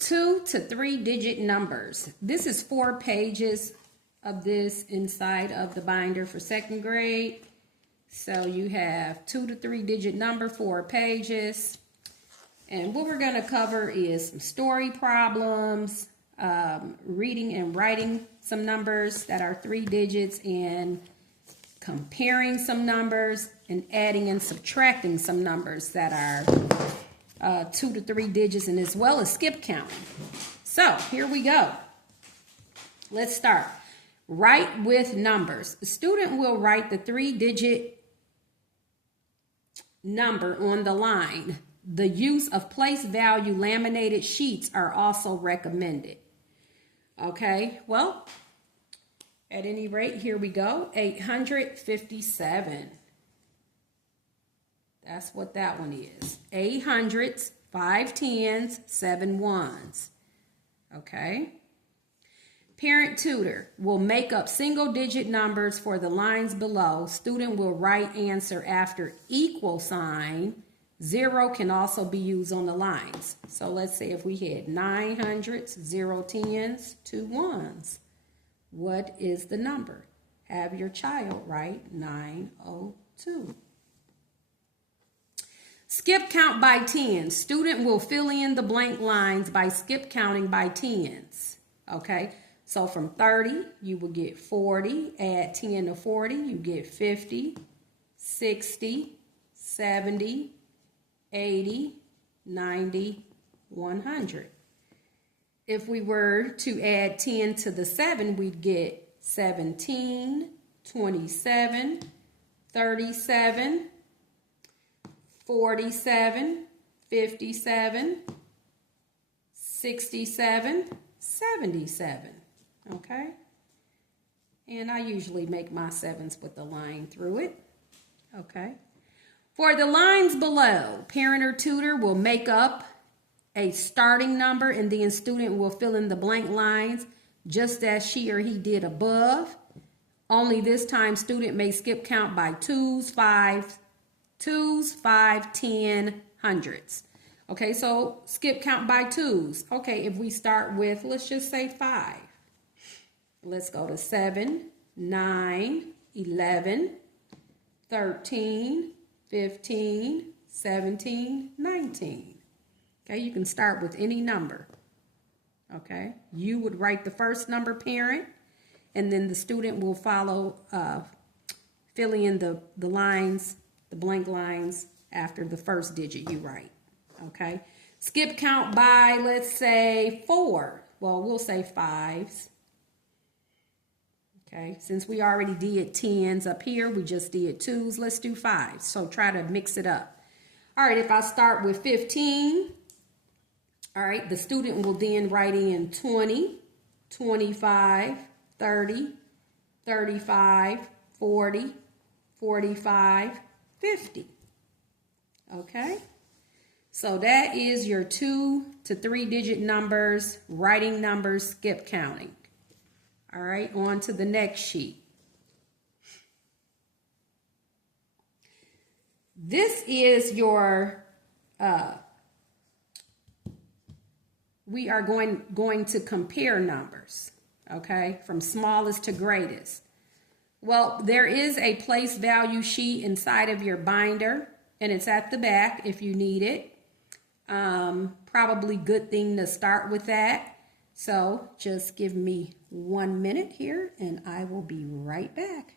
2 to 3 digit numbers. This is 4 pages of this inside of the binder for 2nd grade. So you have 2 to 3 digit number, 4 pages. And what we're going to cover is some story problems, reading and writing some numbers that are 3 digits, and comparing some numbers, and adding and subtracting some numbers that are 2 to 3 digits, and as well as skip counting. So here we go. Let's start. Write with numbers. The student will write the 3-digit number on the line. The use of place value laminated sheets are also recommended. Okay, well, at any rate, here we go. 857. That's what that one is. 8 hundreds, 5 tens, 7 ones. Okay. Parent tutor will make up single-digit numbers for the lines below. Student will write answer after equal sign. 0 can also be used on the lines. So let's say if we had 9 hundreds, 0 tens, 2 ones. What is the number? Have your child write 902. Skip count by tens. Student will fill in the blank lines by skip counting by tens. Okay, so from 30, you will get 40. Add 10 to 40, you get 50, 60, 70, 80, 90, 100. If we were to add 10 to the 7, we'd get 17, 27, 37, 47, 57, 67, 77. Okay? And I usually make my 7s with a line through it. Okay? For the lines below, parent or tutor will make up a starting number, and then student will fill in the blank lines just as she or he did above. Only this time student may skip count by 2s, 5, 10, hundreds. Okay, so skip count by 2s. Okay, if we start with, let's just say 5. Let's go to 7, 9, 11, 13, 15, 17, 19. Okay, you can start with any number. Okay, you would write the first number, parent, and then the student will follow, filling in the lines, the blank lines after the first digit you write. Okay, skip count by, let's say 4. Well, we'll say 5s. Okay, since we already did 10s up here, we just did 2s. Let's do 5s. So try to mix it up. All right, if I start with 15, all right, the student will then write in 20, 25, 30, 35, 40, 45, 50. Okay, so that is your 2 to 3 digit numbers, writing numbers, skip counting. All right, on to the next sheet. This is your, we are going to compare numbers, okay, from smallest to greatest. Well, there is a place value sheet inside of your binder, and it's at the back if you need it. Probably good thing to start with that. So just give me 1 minute here, and I will be right back.